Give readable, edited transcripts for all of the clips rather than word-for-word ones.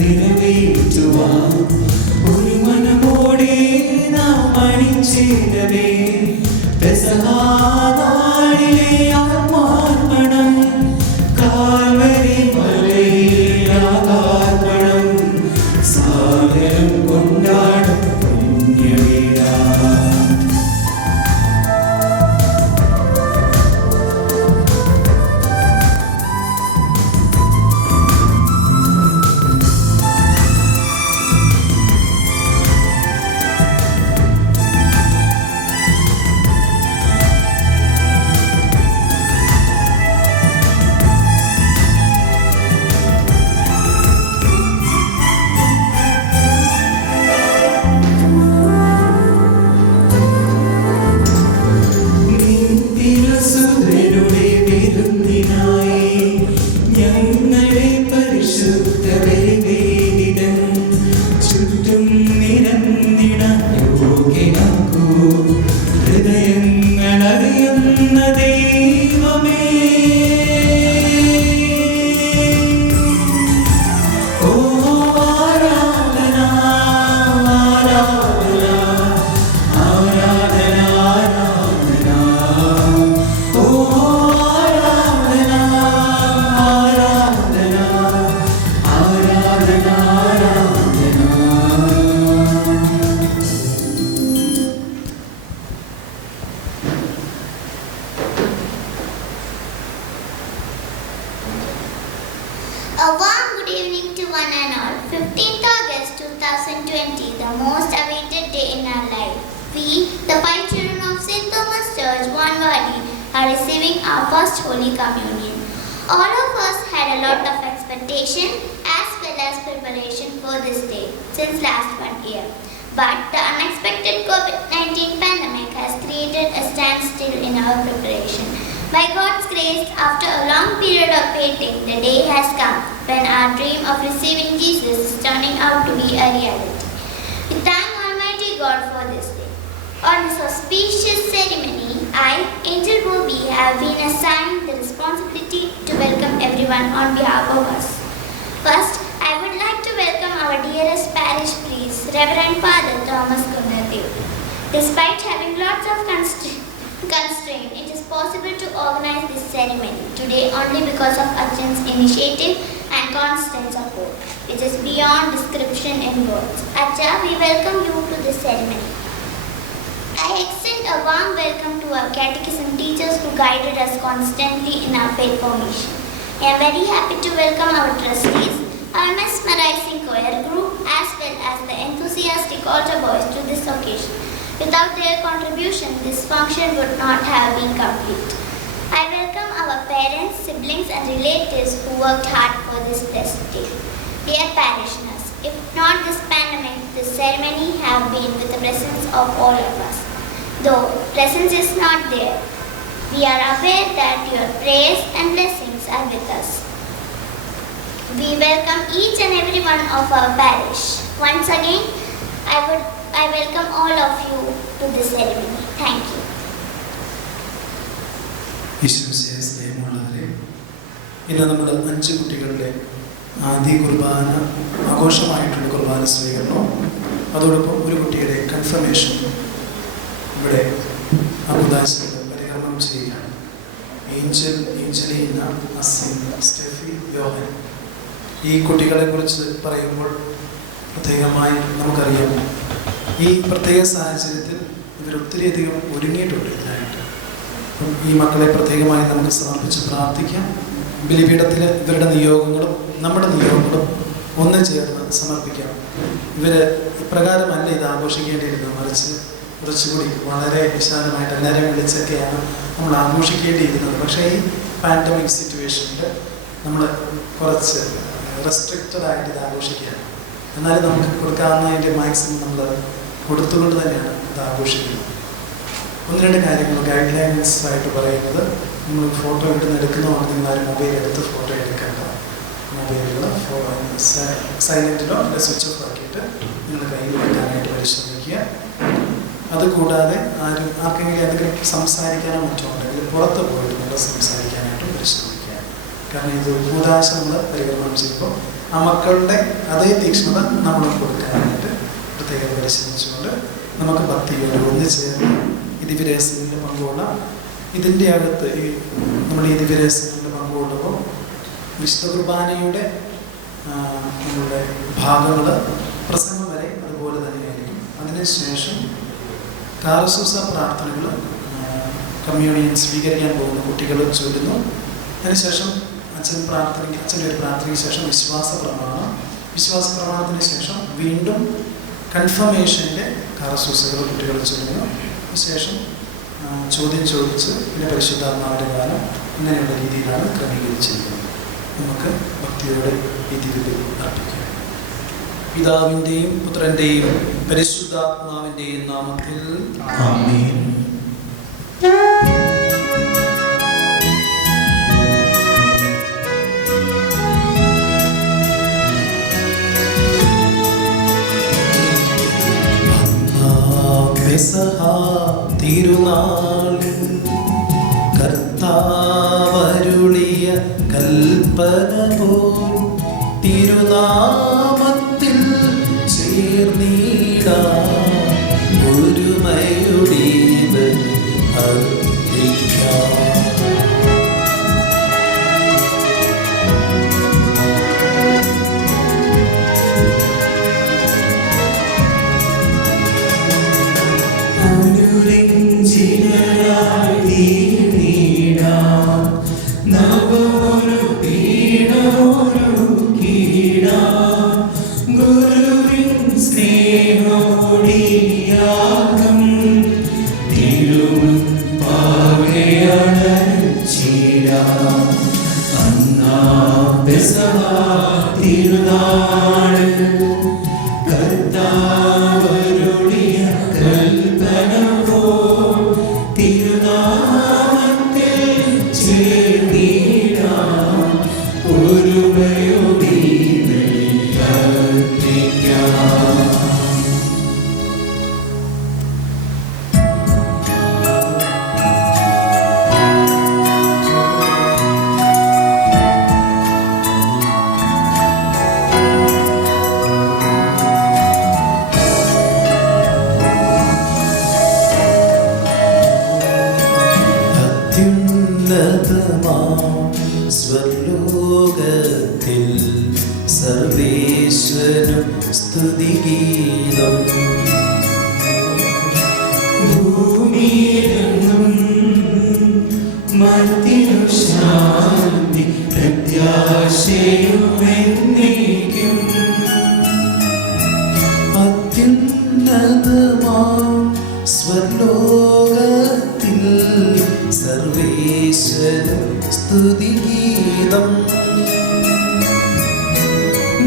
നിറവേറ്റുവാൻ ഒരു മനമോടെ നാം അണിചേരവേ പെസഹാനാളിലെ ആത്മാർപ്പണം കാൽവരി മലയിലാകാർപ്പണം സാഗരം കൊണ്ടാടും പുണ്യവീര. A warm good evening to one and all. 15th August 2020, the most awaited day in our life. We, the 5 children of St. Thomas Church, Wanwadi, are receiving our first Holy Communion. All of us had a lot of expectation as well as preparation for this day since last 1 year. But the unexpected COVID-19 pandemic has created a standstill in our preparation. By God's grace, after a long period of waiting, the day has come when our dream of receiving Jesus is turning out to be a reality. We thank Almighty God for this day. On this auspicious ceremony, I, Angel Bobby, have been assigned the responsibility to welcome everyone on behalf of us. First, I would like to welcome our dearest parish priest, Reverend Father Thomas Kundadev. Despite having lots of constraint, it is possible to organize this ceremony today only because of Achin's initiative and constant support, which is beyond description in words. Acha, we welcome you to this ceremony. I extend a warm welcome to our catechism teachers who guided us constantly in our faith formation. I am very happy to welcome our trustees, our mesmerizing choir group, as well as the enthusiastic altar boys to this occasion. Without their contribution, this function would not have been complete. I welcome our parents, siblings and relatives who worked hard for this blessed day. Dear parishioners, if not this pandemic, this ceremony have been with the presence of all of us. Though presence is not there, we are aware that your prayers and blessings are with us. We welcome each and every one of our parish. Once again, I welcome all of you to this ceremony. Thank you. ഈശോയെ സ്നേഹമുള്ളവരെ, ഇന്ന് നമ്മൾ 5 കുട്ടികളുടെ ആദ്യ കുർബാന ആഘോഷമായിട്ടുള്ള കുർബാന സ്വീകരണവും അതോടൊപ്പം ഒരു കുട്ടിയുടെ confirmation ഇവിടെ അബുദാസിൽ പരികർമ്മം ചെയ്യുകയാണ്. Angelina, Asin, Steffi, Yohan. ഈ കുട്ടികളെക്കുറിച്ച് പറയുമ്പോൾ പ്രത്യേകമായി നമുക്കറിയാം, ഈ പ്രത്യേക സാഹചര്യത്തിൽ ഇവരൊത്തിരിയധികം ഒരുങ്ങിയിട്ടുണ്ട് ഇതിനായിട്ട്. ഈ മക്കളെ പ്രത്യേകമായി നമുക്ക് സമർപ്പിച്ച് പ്രാർത്ഥിക്കാം. ബലിപീഠത്തിൽ ഇവരുടെ നിയോഗങ്ങളും നമ്മുടെ നിയോഗങ്ങളും ഒന്ന് ചേർന്ന് സമർപ്പിക്കാം. ഇവർ ഇപ്രകാരമല്ല ഇത് ആഘോഷിക്കേണ്ടിയിരുന്നത്, മറിച്ച് കുറച്ചുകൂടി വളരെ വിശാലമായിട്ട് എല്ലാവരെയും വിളിച്ചൊക്കെയാണ് നമ്മൾ ആഘോഷിക്കേണ്ടിയിരുന്നത്. പക്ഷേ ഈ പാൻഡമിക് സിറ്റുവേഷനിൽ നമ്മൾ കുറച്ച് റെസ്ട്രിക്റ്റഡായിട്ട് ഇത് ആഘോഷിക്കുകയാണ്. എന്നാലും നമുക്ക് കൊടുക്കാവുന്നതിൻ്റെ മാക്സിമം നമ്മൾ കൊടുത്തുകൊണ്ട് തന്നെയാണ് ഇത് ആഘോഷിക്കുന്നത്. 1-2 കാര്യങ്ങൾ ഗൈഡ് ലൈൻസ് ആയിട്ട് പറയുന്നത്, നമ്മൾ ഫോട്ടോ എടുക്കുന്നതാണ്, നിങ്ങളാരും മൊബൈൽ എടുത്ത് ഫോട്ടോ എടുക്കേണ്ട. മൊബൈലുകൾ സൈലൻറ്റിലോ അല്ലെ സ്വിച്ച് ഓഫ് ആക്കിയിട്ട് നിങ്ങൾ കയ്യിൽ വെക്കാനായിട്ട് പരിശ്രമിക്കുക. അതുകൂടാതെ ആർക്കെങ്കിലും എന്തെങ്കിലും സംസാരിക്കാനോ മറ്റോ ഉണ്ടെങ്കിൽ പുറത്ത് പോയിട്ട് നമ്മൾ സംസാരിക്കാനായിട്ട് പരിശ്രമിക്കുക. കാരണം ഇത് കൂതാശ നമ്മൾ പരികർമ്മം ചെയ്യുമ്പോൾ ആ മക്കളുടെ അതേ തീക്ഷ്ണത നമ്മൾ കൊടുക്കാനായിട്ട് പ്രത്യേകം പരിശ്രമിച്ചുകൊണ്ട് നമുക്ക് ഭക്തിയോട് ഒന്നിച്ചേർന്ന് ഈ ദിവ്യരഹസ്യങ്ങളിൽ പങ്കുകൊള്ളാം. ഇതിൻ്റെ അകത്ത് നമ്മൾ ഈ ദിവ്യരഹസ്യങ്ങളിൽ പങ്കുകൊള്ളുമ്പോൾ വിശുദ്ധ കുർബാനയുടെ നമ്മളുടെ ഭാഗങ്ങൾ പ്രസംഗം വരെ അതുപോലെ തന്നെയായിരിക്കും. അതിനുശേഷം കാലസൂസ പ്രാർത്ഥനകൾ കമ്മ്യൂണിയൻ സ്വീകരിക്കാൻ പോകുന്ന കുട്ടികൾ ചൊല്ലുന്നു. അതിനുശേഷം അച്ഛൻ്റെ ഒരു പ്രാർത്ഥനയ്ക്ക് ശേഷം വിശ്വാസ പ്രമാണത്തിന് ശേഷം വീണ്ടും കൺഫർമേഷൻ്റെ കാലസൂസകൾ കുട്ടികൾ ചൊല്ലുന്നു. അതിനുശേഷം ചോദ്യം ചോദിച്ച് പിന്നെ പരിശുദ്ധാത്മാവിൻ്റെ കാലം ഇങ്ങനെയുള്ള രീതിയിലാണ് ക്രമീകരിച്ചിരിക്കുന്നത്. നമുക്ക് ഭക്തിയോടെ ഈ ദിവ്യബലി അർപ്പിക്കാം. പിതാവിൻ്റെയും പുത്രൻ്റെയും പരിശുദ്ധാത്മാവിൻ്റെയും നാമത്തിൽ ആമേൻ. തിരുനാളിൽ കർത്താവരുളിയ കൽപ്പന പോൽ തിരുനാമത്തിൽ ചേർന്നിടാം ഒരുമയുടെ അർപ്പിക്കാം. സ്വർലോകത്തിൽ സർവേശ്വരം സ്തുതിഗീതം. ഭൂമിയിലെങ്ങും മർത്യനു ശാന്തി പ്രത്യാശയുമെന്നേക്കും. അത്യുന്നതമാം സ്വർലോകത്തിൽ സർവേശ്വരം സ്തുതിഗീതം.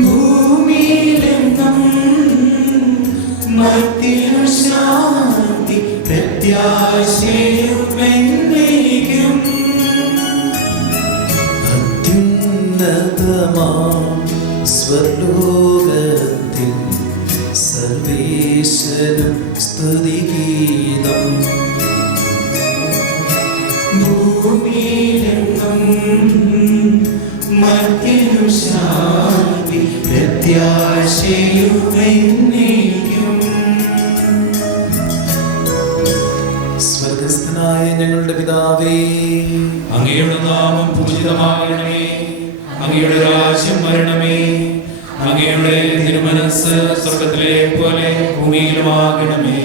ഭൂമിയിലെങ്ങും മർത്യനു ശാന്തി പ്രത്യാശയുമെന്നേക്കും. അത്യുന്നതമാം സ്വർലോകത്തിൽ സർവേശ്വരം സ്തുതിഗീതം. ഭൂമിയിലെങ്ങും മർത്യനു ശാന്തി പ്രത്യാശയുമെന്നേക്കും. സ്വർഗസ്ഥനായ ഞങ്ങളുടെ പിതാവേ, അങ്ങയുടെ നാമം പൂജിതമാകണമേ. അങ്ങയുടെ രാജ്യം വരണമേ. അങ്ങയുടെ തിരുമനസ്സ് സ്വർഗ്ഗത്തിലെ പോലെ ഭൂമിയിലുമാകണമേ.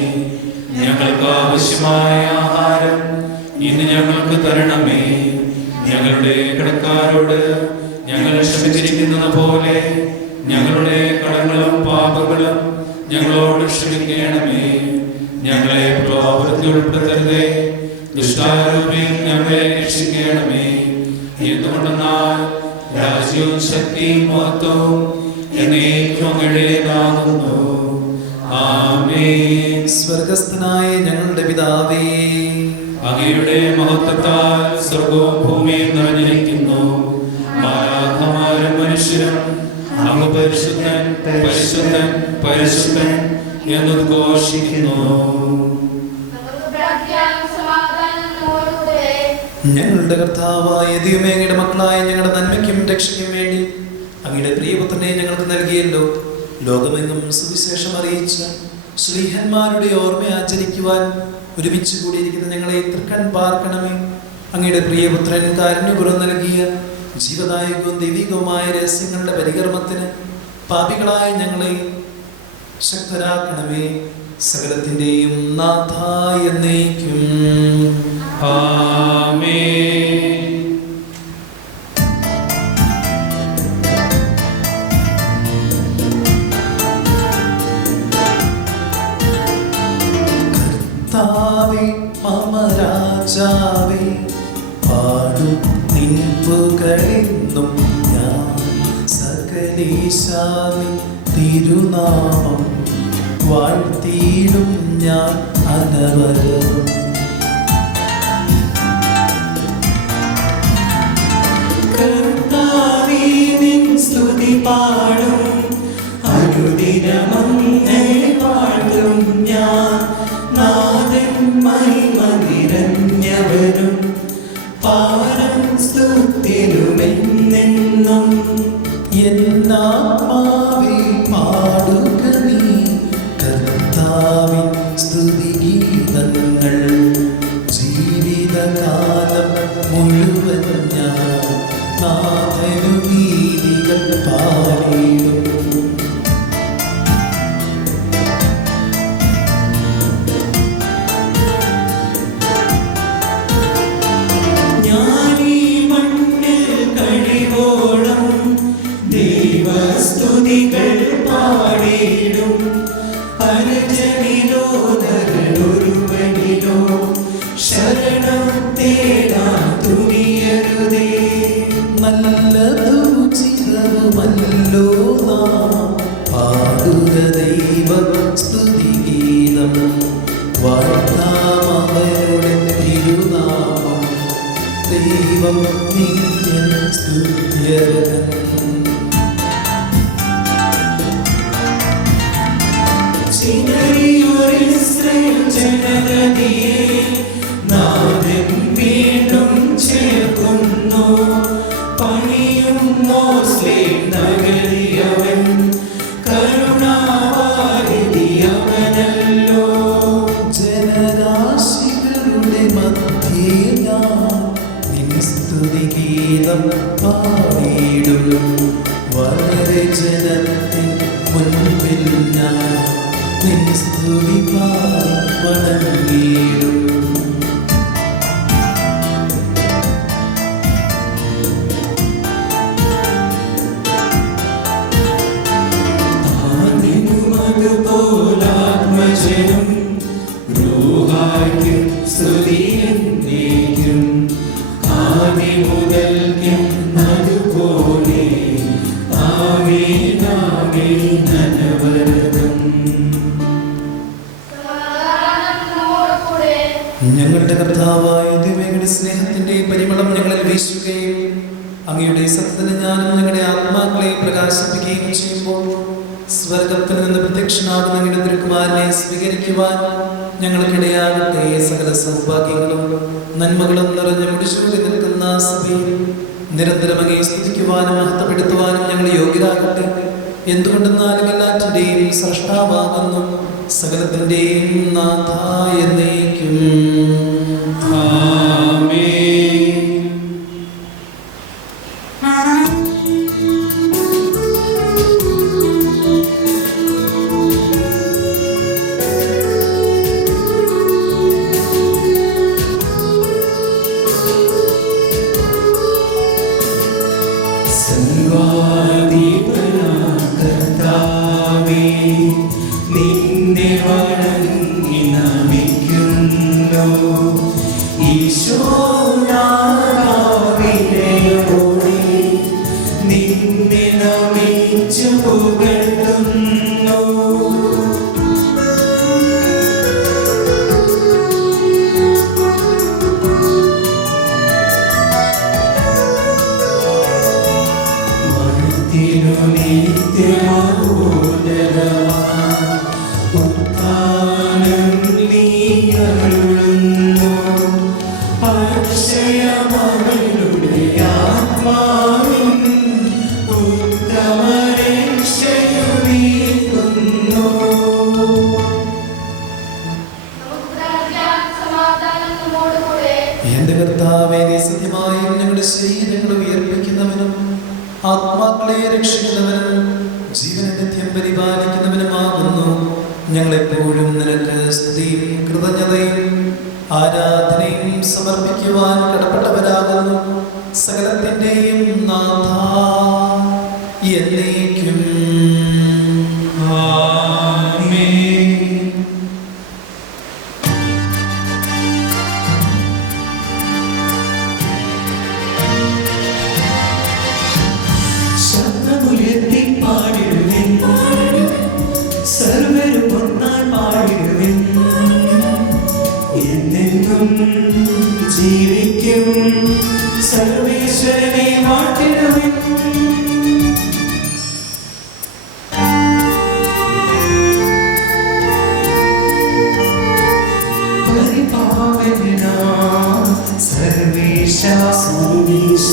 ഞങ്ങൾക്ക് ആവശ്യമായ ആഹാരം ഇന്ന് ഞങ്ങൾക്ക് തരണമേ. ഞങ്ങളുടെ കടക്കാരോട് ഞങ്ങൾ ക്ഷമിച്ചിരിക്കുന്നത് പോലെ ഞങ്ങളുടെ കടങ്ങളും പാപങ്ങളും ഞങ്ങളോട് ക്ഷമിക്കണമേ. ഞങ്ങളെ പ്രലോഭനത്തിൽ ഉൾപ്പെടുത്തരുതേ, ദുഷ്ടാരൂപേ ഞങ്ങളെ രക്ഷിക്കണമേ. എന്തുകൊണ്ടെന്നാൽ രാജ്യവും ശക്തിയും മഹത്വവും എന്നേക്കും അങ്ങയുടേതാകുന്നു. ആമേൻ. സ്വർഗസ്ഥനായ ഞങ്ങളുടെ പിതാവേ, അങ്ങയുടെ മഹത്വത്താൽ സ്വർഗവും ഭൂമിയും നിറഞ്ഞിരിക്കുന്നു. മാലാഖമാരും മനുഷ്യരും അങ്ങ് പരിശുദ്ധൻ പരിശുദ്ധൻ പരിശുദ്ധൻ എന്നുദ്ഘോഷിക്കുന്നു. ഞങ്ങളുടെ കർത്താവായ ദൈവമേ, അങ്ങയുടെ മക്കളായ ഞങ്ങളുടെ നന്മയ്ക്കും രക്ഷയ്ക്കും വേണ്ടി അങ്ങയുടെ പ്രിയപുത്രനെ ഞങ്ങൾക്ക് നൽകിയല്ലോ. ലോകമെങ്ങും സുവിശേഷം അറിയിച്ച ശ്ലീഹന്മാരുടെ ഓർമ്മ ആചരിക്കുവാൻ ഒരുമിച്ച് കൂടിയിരിക്കുന്ന ഞങ്ങളെ തൃക്കൺ പാർക്കണമേ. അങ്ങയുടെ പ്രിയപുത്രൻ കാരുണ്യപുരം നൽകിയ ജീവദായകവും ദൈവികവുമായ രഹസ്യങ്ങളുടെ പരികർമ്മത്തിന് പാപികളായ ഞങ്ങളെ ശക്തരാക്കണമേ. സകലത്തിൻ്റെയും നാഥായ എന്നേക്കും ആമേൻ. കർത്താവേ മമ രാജാവേ, പാടും നിൻ പുകഴെന്നും ഞാൻ. സകലേശാ നിൻ തിരുനാമം വാഴ്ത്തിയിടും ഞാൻ അനവരവും. കർത്താവേ നിൻ സ്തുതി പാടും, അനുദിനമങ്ങേ പാടും ഞാൻ. നാഥൻ മഹിമ നിറഞ്ഞവനും പാരം സ്തുതിലുമെന്നെന്നും. എന്നാത്മാവേ പാടുക നീ കർത്താവിൻ സ്തുതിഗീതങ്ങൾ. ജീവിതകാലം മുഴുവൻ ഞാൻ നാഥനു ഗീതികൾ പാടിയിടും. ഞാനീ മണ്ണിൽ കഴിവോളം ദൈവസ്തുതികൾ പാടിയിടും. പരജനിലോ നരനൊരുവനിലോ ശരണം തേടാൻ തുനിയരുതേ. നല്ലതും ചിരവുമല്ലോ നാം പാടുക ദൈവ സ്തുതിഗീതം. വാഴ്ത്താമവരുടെ തിരുനാമം ദൈവം നിത്യൻ സ്തുത്യർഹൻ. ചിതറിയൊരിസ്രായേൽ ജനതയെ നാഥൻ വീണ്ടും ചേർക്കുന്നു. പണിയുന്നോ സ്ലേം നഗരിയവൻ, കരുണാവാരിധിയവനല്ലോ. ജനരാശികളുടെ മധ്യേ ഞാൻ നിൻ സ്തുതിഗീതം പാടിയിടും. വളരെ ജനത്തിൻ മുൻപിൽ ഞാൻ നിൻ സ്തുതി പാടി വണങ്ങിയിടും. അതുപോലാത്മജനും റൂഹായ്ക്കും സ്തുതിയെന്നേക്കും. ആദി മുതൽക്കും അതുപോലെ ആമേൻ ആമേൻ അനവരതം. ഞങ്ങളുടെ കർത്താവായ ദൈവങ്ങളുടെ സ്നേഹത്തിന്റെ പരിമളം ഞങ്ങളിൽ വീശുകയും അങ്ങയുടെ സത്യത്തിന് ജ്ഞാനം ഞങ്ങളുടെ ആത്മാക്കളെ പ്രകാശിപ്പിക്കുകയും ചെയ്യുമ്പോൾ സ്വർഗത്തിൽ നിന്ന് പ്രത്യക്ഷനാകുന്ന അങ്ങയുടെ തിരുക്കുമാരനെ സ്വീകരിക്കുവാൻ ഞങ്ങൾക്കിടയാകട്ടെ. സകല സൗഭാഗ്യങ്ങളും നന്മകളും നിറഞ്ഞ മുടിച്ചുകൂടി നിൽക്കുന്ന സഭയിൽ നിരന്തരം അങ്ങയെ സ്തുതിക്കുവാനും മഹത്വപ്പെടുത്തുവാനും ഞങ്ങൾ യോഗ്യരാകട്ടെ. എന്തുകൊണ്ടെന്നാലും എല്ലാറ്റിൻ്റെയും സ്രഷ്ടാവാകുന്നു, സകലത്തിൻ്റെയും നാഥായ എന്നേക്കും ആമേൻ. സർവാധിപനാം കർത്താവേ, നിന്നെ വണങ്ങി നമിക്കുന്നു. ഈശോനാഥാവിനയോടെ നിന്നെ നമിച്ചു പുകഴ്ത്തുന്നു. ഉത്ഥാനം നീ അരുളുന്നു. അക്ഷയമവളുടെ ആത്മാവിൻ ഉത്ഥാനം രക്ഷിക്കുന്നവനും ജീവനെ നിത്യം പരിപാലിക്കുന്നവനുമാകുന്നു. ഞങ്ങളെപ്പോഴും നിനക്ക് സ്തുതിയും കൃതജ്ഞതയും ആരാധനയും സമർപ്പിക്കുവാൻ കടപ്പെട്ടവരാകുന്നു. സകലത്തിന്റെയും നാഥാ എന്നേക്കും. ആമേൻ. ശബ്ദമുയർത്തി പാടിടുവിൻ, സർവ്വരും ഒന്നായി പാടിടുവിൻ. എന്നെന്നും ജീവിക്കും സർവേശ്വരനെ വാഴ്ത്തിടുവിൻ. പരിപാവനാം സർവേശ സർവേശ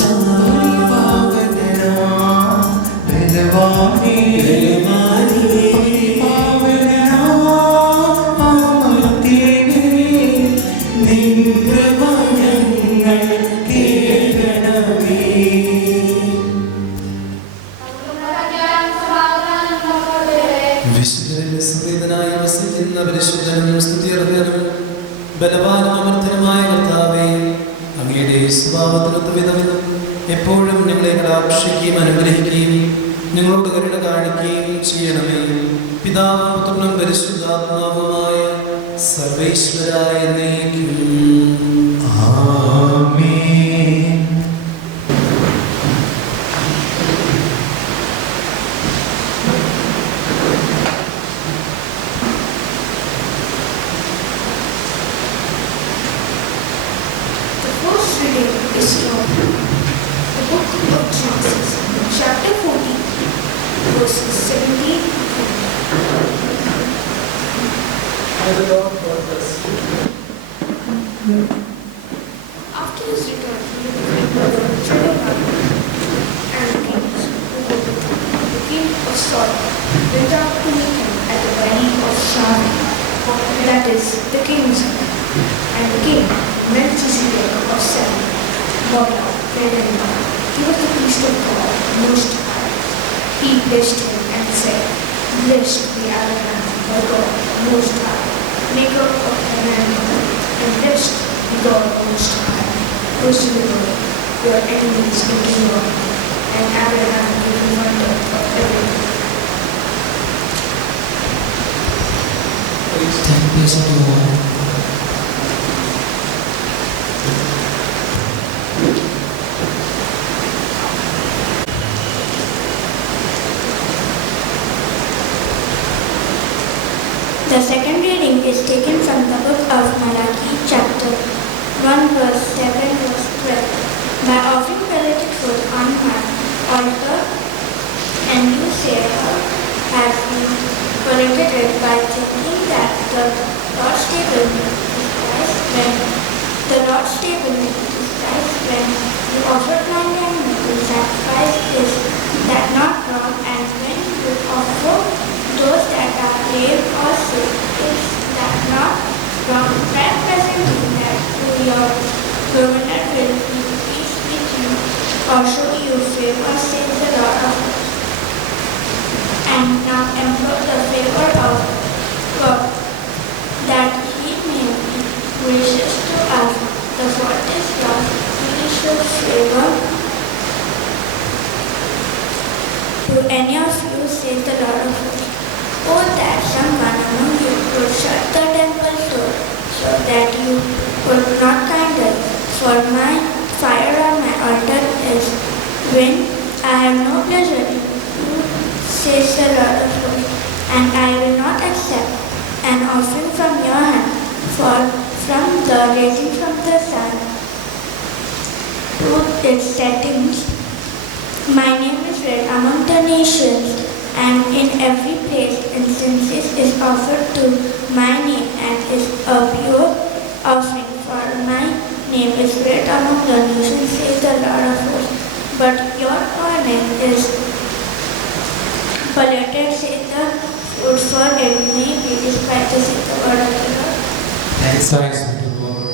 പരിപാവനാം ബലവാനേ പരിപാവനാം ദേവേ, നിൻ കൃപ ഞങ്ങൾ കേൾക്കണമേ. വിശുദ്ധരിൽ സംവേദനായി വസിക്കുന്ന പരിശുദ്ധനും സ്തുതിയർഹനും ബലവാനും അമർത്തനുമായ കർത്താവേ, അങ്ങയുടെ സ്വഭാവത്തിനൊത്ത വിധം എപ്പോഴും ഞങ്ങളെ കടാക്ഷിക്കുകയും അനുഗ്രഹിക്കുകയും ഞങ്ങളോട് കരുണ കാണിക്കുകയും ചെയ്യണമേ. പിതാവും പുത്രനും പരിശുദ്ധാത്മാവുമായ സർവേശ്വരായ എന്നേക്കും. ആമേൻ. The first reading is from the book of Genesis, chapter 14, verses 17 to 20. After his return from the children of and the kings who were with him, the king of Sodom went out to meet him at the valley of Sharon, that is, the king's hill. And the king Melchizedek of Salem brought out bread and wine. He was the priest of God Most High. He blessed him and said, Blessed be Abraham, by God Most High, maker of heaven and earth, and blessed be God Most High, who has delivered your enemies into your hand. And Abraham gave him one tenth of everything. Please do one. The second reading is taken from the book of Malachi, chapter 1, verse 7, verse 12. By offering delicate food on my altar, and you say, has been polluted by thinking that the Lord's table is Christ when the Lord's table is Christ when you offer blind and meat sacrifice, is that not wrong? And when you offer those that are lame or sick, is that not wrong? Representing that to your governor will be peace with you, or show you favor, says the Lord of hosts. And now implore the favor of God, that He may be gracious to us. The fault is yours, He should favor to any of you, says the Lord of hosts. Oh, that someone among you could shut the temple door, so that you could not kindle. For my fire on my altar is when I have no pleasure in you, says the Lord of hosts, and I will not accept an offering from your hand, for from the rising from the sun to its settings, my name is read among the nations, and in every place incense is offered to my name, and is a pure offering, for my name is read among the nations, says the Lord of hosts. But your name is polluted, says the food, for it may be despised, says the word of the Lord. Thanks be to God.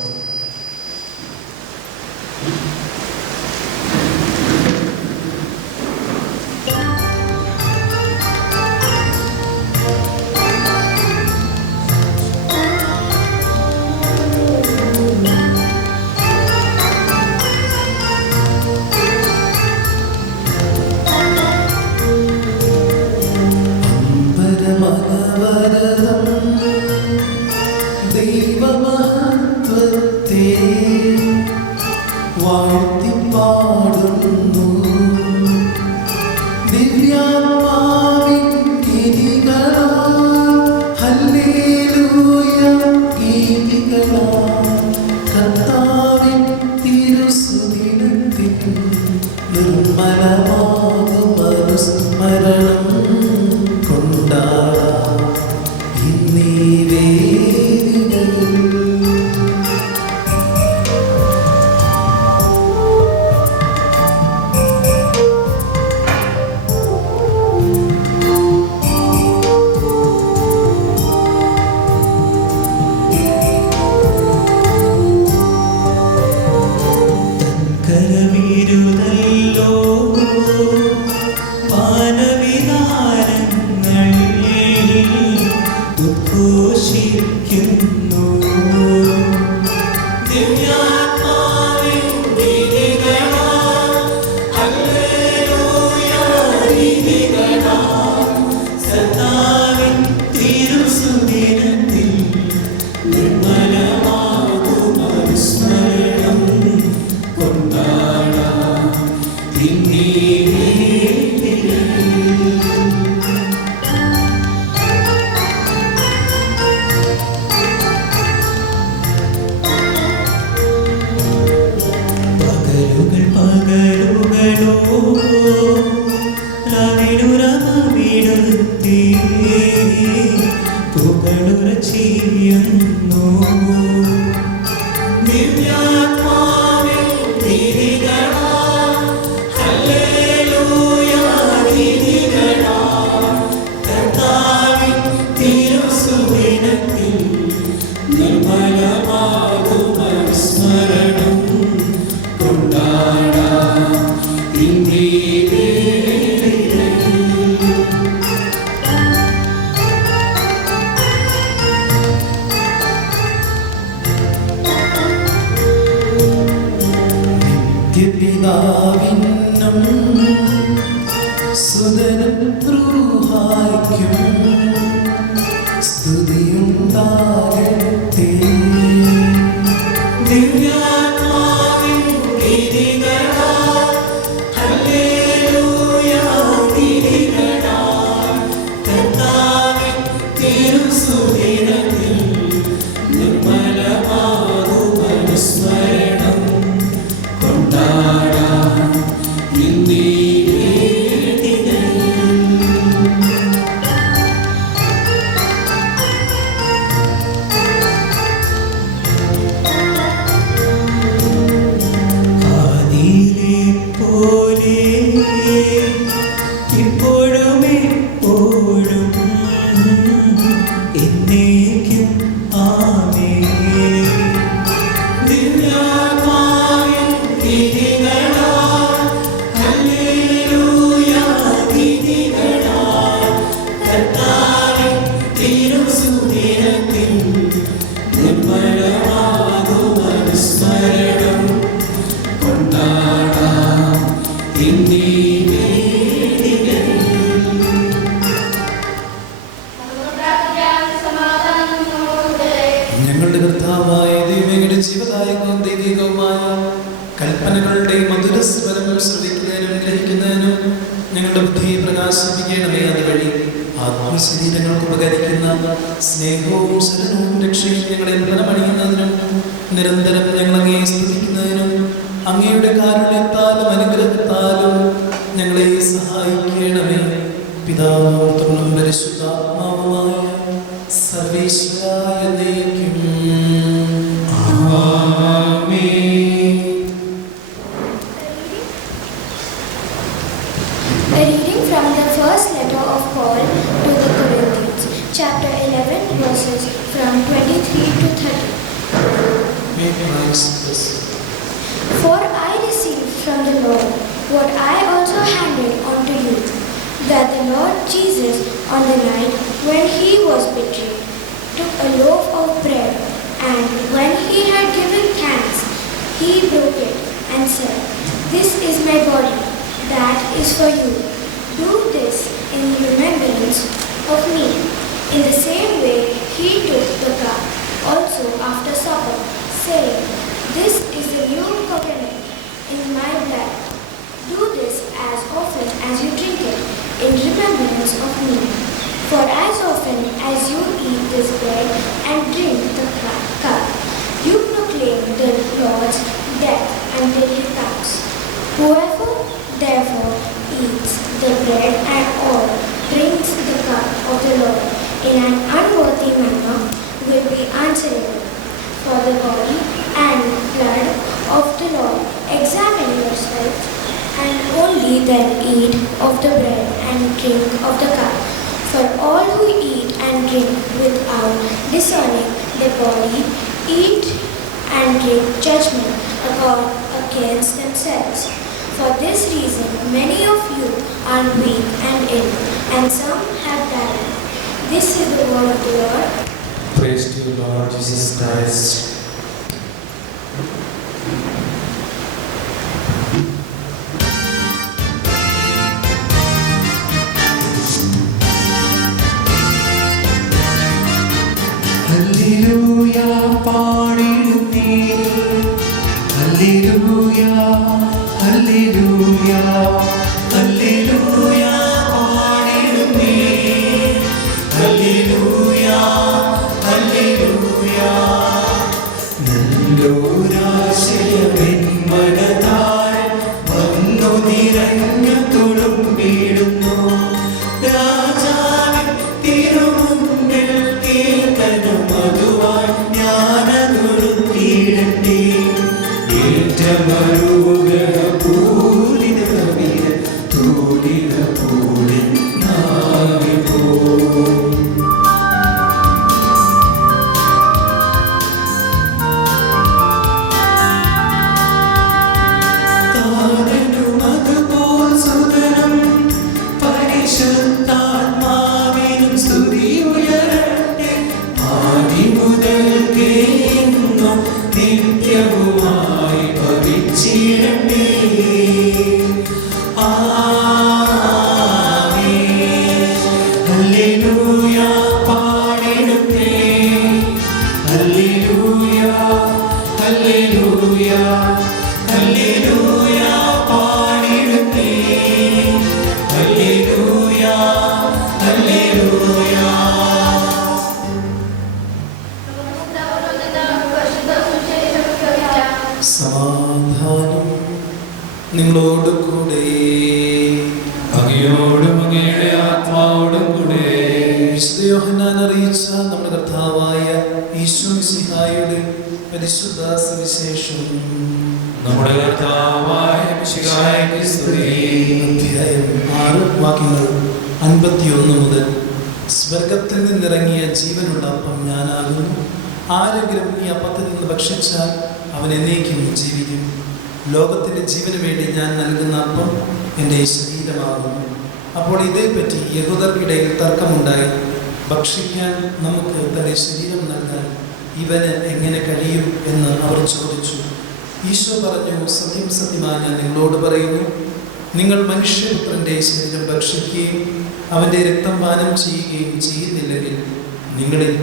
പുകഴുറ ചെയ്യുന്നു. ദിവ്യാത്മാവിൻ തിരികളാൽ hallelujah തിരികളാൽ കർത്താവിൻ തിരുസുദിനത്തിൽ നിർമ്മലമാകും അനുസ്മരണം കൊണ്ടാടാം ഇന്നീ പിതാവിനും സുതനും റൂഹായ്ക്കും സ്തുതിയുണ്ടാകട്ടെ. ദിവ്യാത്മാവിൻ തിരികളാൽ hallelujah തിരികളാൽ കർത്താവിൻ തിരുസുദിനത്തിൽ നിർമ്മലമാകും അനുസ്മരണം കൊണ്ടാടാം ഇന്നീ വേദികളിൽ. ആദിയിലെ പോലെ ഇപ്പോഴും എപ്പോഴും എന്നേക്കും ആമേൻ. ദിവ്യാത്മാവിൻ തിരികളാൽ ഹല്ലേലൂയ തിരികളാൽ കർത്താവിൻ തിരുസുദിനത്തിൽ നിർമ്മലമാകും അനുസ്മരണം കൊണ്ടാടാം ഇന്നീ വേദികളിൽ. ഞങ്ങളുടെ കർത്താവായ ദൈവങ്ങളുടെ ജീവദായകവും ദൈവികവുമായ കൽപ്പനകളുടെ മധുരസ്വരം ശ്രവിക്കുന്നതിനും ഗ്രഹിക്കുന്നതിനും ഞങ്ങളുടെ ബുദ്ധിയെ പ്രകാശിപ്പിക്കണമേ. അതുവഴി ആത്മശരീരങ്ങൾക്ക് ഉപകരിക്കുന്ന സ്നേഹവും ശരണവും രക്ഷയും ഞങ്ങളെ ഫലമണിയുന്നതിനും നിരന്തരം ഞങ്ങളങ്ങയെ സ്തുതിക്കുന്നതിനും അങ്ങയുടെ കാരുണ്യത്താലും അനുഗ്രഹത്താലും ഞങ്ങളെ സഹായിക്കണമേ. പിതാവും പുത്രനും പരിശുദ്ധാത്മാവുമായ സർവേശ്വരായ എന്നേക്കും ആമേൻ. A reading from the first letter of Paul to the Corinthians, chapter 11, verses from 23 to 30. May Christ bless you. For I received from the Lord what I also handed on to you, that the Lord Jesus, on the night when he was betrayed, took a loaf of bread, and when he had given thanks, he broke it and said, "This is my body, that is for you. Do this in remembrance of me." In the same way, he took the cup also after supper, saying, "This is the new covenant in my blood. Do this as often as you drink it in remembrance of me. For as often as you eat this bread and drink the cup, you proclaim the Lord's death until he comes. Whoever therefore eats the bread and or drinks the cup of the Lord in an unworthy manner will be answerable for the body and blood of the Lord. Examine yourself, and only then eat of the bread and drink of the cup. For all who eat and drink without discerning the body eat and drink judgment against themselves. For this reason many of you are weak and ill, and some have died. This is the word of the Lord. Praise to you, Lord Jesus Christ. ഹല്ലേലൂയ പാടിടുന്നേ, ഹല്ലേലൂയ, ഹല്ലേലൂയ, ഹല്ലേലൂയ പാടിടുന്നേ, ഹല്ലേലൂയ, ഹല്ലേലൂയ. നല്ലൊരാശയമെൻ മനതാൽ വന്നു നിറഞ്ഞു തുളുമ്പിടുന്നു. രാജാവിൻ പാടിടുന്നേ. ഹല്ലേലൂയ, ഹല്ലേലൂയ, ഹല്ലേലൂയ പാടിടുന്നേ. ഹല്ലേലൂയ, ഹല്ലേലൂയ. സമാധാനം നിങ്ങളോട് കൂടെ. അങ്ങയോടും അങ്ങയുടെ ആത്മാവോടും കൂടെ. വിശുദ്ധ യോഹന്നാൻ അറിയിച്ച നമ്മുടെ കർത്താവായ ഈശോ മിശിഹായുടെ പരിശുദ്ധ സുവിശേഷം. നമ്മുടെ കർത്താവായ മിശിഹായ്ക്ക് സ്തുതി. അധ്യായം 6 വാക്യങ്ങൾ 51 മുതൽ. സ്വർഗത്തിൽ നിന്നിറങ്ങിയ ജീവനുള്ള അപ്പം ഞാനാകുന്നു. ആരെങ്കിലും ഈ അപ്പത്തിൽ നിന്ന് ഭക്ഷിച്ചാൽ അവൻ എന്നേക്കും ജീവിക്കും. ലോകത്തിൻ്റെ ജീവന് വേണ്ടി ഞാൻ നൽകുന്ന അപ്പം എൻ്റെ ശരീരമാകുന്നു. അപ്പോൾ ഇതേപ്പറ്റി യഹൂദർക്കിടയിൽ തർക്കമുണ്ടായി. ഭക്ഷിക്കാൻ നമുക്ക് തൻ്റെ ശരീരം നൽകാൻ ഇവന് എങ്ങനെ കഴിയും എന്ന് അവർ ചോദിച്ചു. ഈശോ പറഞ്ഞു, സത്യം സത്യമായി ഞാൻ നിങ്ങളോട് പറയുന്നു, നിങ്ങൾ മനുഷ്യപുത്രൻ്റെ ശരീരം ഭക്ഷിക്കുകയും അവൻ്റെ രക്തം പാനം ചെയ്യുകയും ചെയ്യുന്നില്ലെങ്കിൽ നിങ്ങളിൽ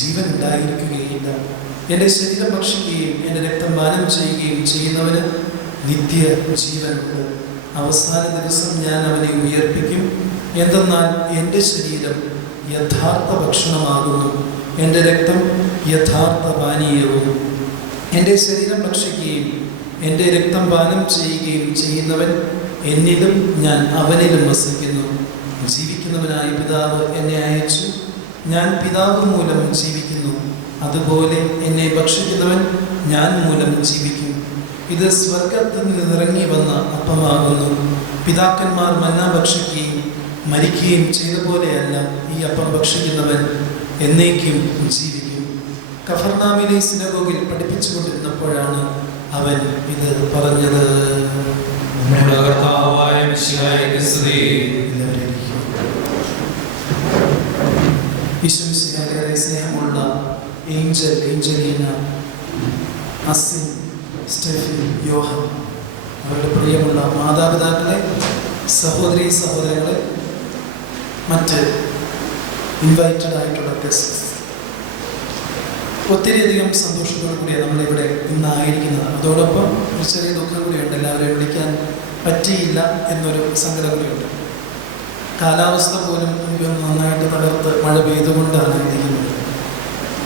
ജീവൻ ഉണ്ടായിരിക്കുകയില്ല. എൻ്റെ ശരീരം ഭക്ഷിക്കുകയും എൻ്റെ രക്തം പാനം ചെയ്യുകയും ചെയ്യുന്നവന് നിത്യ ജീവനുണ്ട്. അവസാന ദിവസം ഞാൻ അവനെ ഉയർപ്പിക്കും. എന്തെന്നാൽ എൻ്റെ ശരീരം യഥാർത്ഥ ഭക്ഷണമാകുന്നു, എൻ്റെ രക്തം യഥാർത്ഥ പാനീയവും. എൻ്റെ ശരീരം ഭക്ഷിക്കുകയും എൻ്റെ രക്തം പാനം ചെയ്യുകയും ചെയ്യുന്നവൻ എന്നിലും ഞാൻ അവനിലും വസിക്കുന്നു. ജീവിക്കുന്നവനായ പിതാവ് എന്നെ അയച്ചു. ഞാൻ പിതാവ് മൂലം ജീവിക്കുന്നു. അതുപോലെ എന്നെ ഭക്ഷിക്കുന്നവൻ ഞാൻ മൂലം ജീവിക്കും. ഇത് സ്വർഗത്തിൽ നിന്നിറങ്ങി വന്ന അപ്പമാകുന്നു. പിതാക്കന്മാർ മന്ന ഭക്ഷിക്കുകയും മരിക്കുകയും ചെയ്ത പോലെയല്ല ഈ അപ്പം ഭക്ഷിക്കുന്നവൻ എന്നേക്കും ജീവിക്കും. കഫർനാമിലെ സിനഗോഗിൽ പഠിപ്പിച്ചുകൊണ്ടിരുന്നപ്പോഴാണ് അവൻ ഇത് പറഞ്ഞത്. നമ്മുടെ കർത്താവായ മിശിഹായ്ക്ക് സ്തുതി. ഈശ്വരസിഹാരെ സ്നേഹമുള്ള ഏഞ്ചലീന, അസിൻ, സ്റ്റെഫി, യോഹൻ, അവരുടെ പ്രിയമുള്ള മാതാപിതാക്കളെ, സഹോദരി സഹോദരങ്ങളെ, മറ്റ് ഇൻവൈറ്റഡ് ആയിട്ടുള്ള ഗസ്റ്റ്സ്, ഒത്തിരിയധികം സന്തോഷത്തോടു കൂടിയാണ് നമ്മളിവിടെ ഇന്നായിരിക്കുന്നത്. അതോടൊപ്പം ഒരു ചെറിയ ദുഃഖം കൂടിയുണ്ട്. എല്ലാവരെയും വിളിക്കാൻ പറ്റിയില്ല എന്നൊരു സങ്കടം കൂടിയുണ്ട്. കാലാവസ്ഥ പോലും നന്നായിട്ട് തകർത്ത് മഴ പെയ്തുകൊണ്ടാണ് ഇരിക്കുന്നത്.